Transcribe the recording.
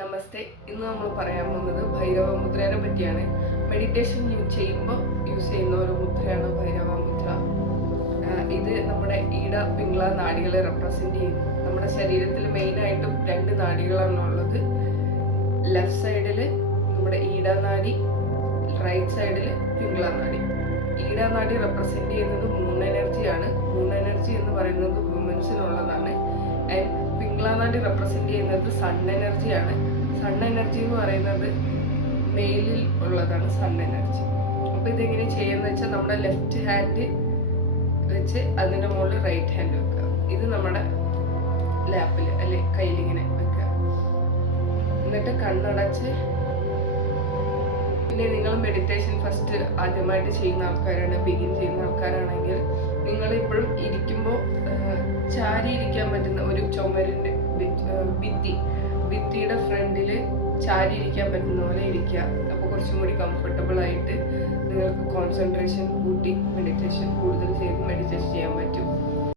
നമസ്തേ. ഇന്ന് നമ്മൾ പറയാൻ പോകുന്നത് ഭൈരവ മുദ്രേനെ പറ്റിയാണ്. മെഡിറ്റേഷൻ ചെയ്യുമ്പോൾ യൂസ് ചെയ്യുന്ന ഒരു മുദ്രയാണ് ഭൈരവ മുദ്ര. ഇത് നമ്മുടെ ഈട പിംഗ്ള നാഡികളെ റെപ്രസെന്റ് ചെയ്യുന്നു. നമ്മുടെ ശരീരത്തിൽ മെയിനായിട്ടും 2 നാഡികളാണ് ഉള്ളത്. ലെഫ്റ്റ് സൈഡിൽ നമ്മുടെ ഈട നാഡി, റൈറ്റ് സൈഡിൽ പിംഗ്ള നാഡി. ഈട നാഡി റെപ്രസെന്റ് ചെയ്യുന്നത് മൂൺ എനർജിയാണ്. മൂൺ എനർജി എന്ന് പറയുന്നത് വുമൻസിനുള്ളതാണ്. ആൻഡ് പിംഗ്ള നാഡി റെപ്രസെന്റ് ചെയ്യുന്നത് സൺ എനർജിയാണ്. സൺ എനർജി എന്ന് പറയുന്നത് മെയിലിൽ ഉള്ളതാണ് സൺ എനർജി. അപ്പോൾ ഇതെങ്ങനെ ചെയ്യുന്നത് വെച്ചാൽ നമ്മുടെ ലെഫ്റ്റ് ഹാൻഡ് വെച്ച് അതിൻ്റെ മുകളിൽ റൈറ്റ് ഹാൻഡ് വെക്കുക. ഇത് നമ്മുടെ ലാപ്പിൽ അല്ലെ കയ്യിലിങ്ങനെ വെക്കുക. എന്നിട്ട് കണ്ണടച്ച്, പിന്നെ നിങ്ങൾ മെഡിറ്റേഷൻ ഫസ്റ്റ് ആദ്യമായിട്ട് ചെയ്യുന്ന ആൾക്കാരാണ്, ബിഗിൻ ചെയ്യുന്ന ആൾക്കാരാണെങ്കിൽ നിങ്ങൾ ഇപ്പോഴും ഇരിക്കുമ്പോൾ ചാരി ഇരിക്കാൻ പറ്റുന്ന ഒരു ചുമരിൻ്റെ ഭിത്തിയുടെ ഫ്രണ്ടിൽ ചാരി ഇരിക്കാൻ പറ്റുന്ന പോലെ ഇരിക്കുക. അപ്പോൾ കുറച്ചും കൂടി കംഫർട്ടബിൾ ആയിട്ട് നിങ്ങൾക്ക് കോൺസെൻട്രേഷൻ കൂട്ടി മെഡിറ്റേഷൻ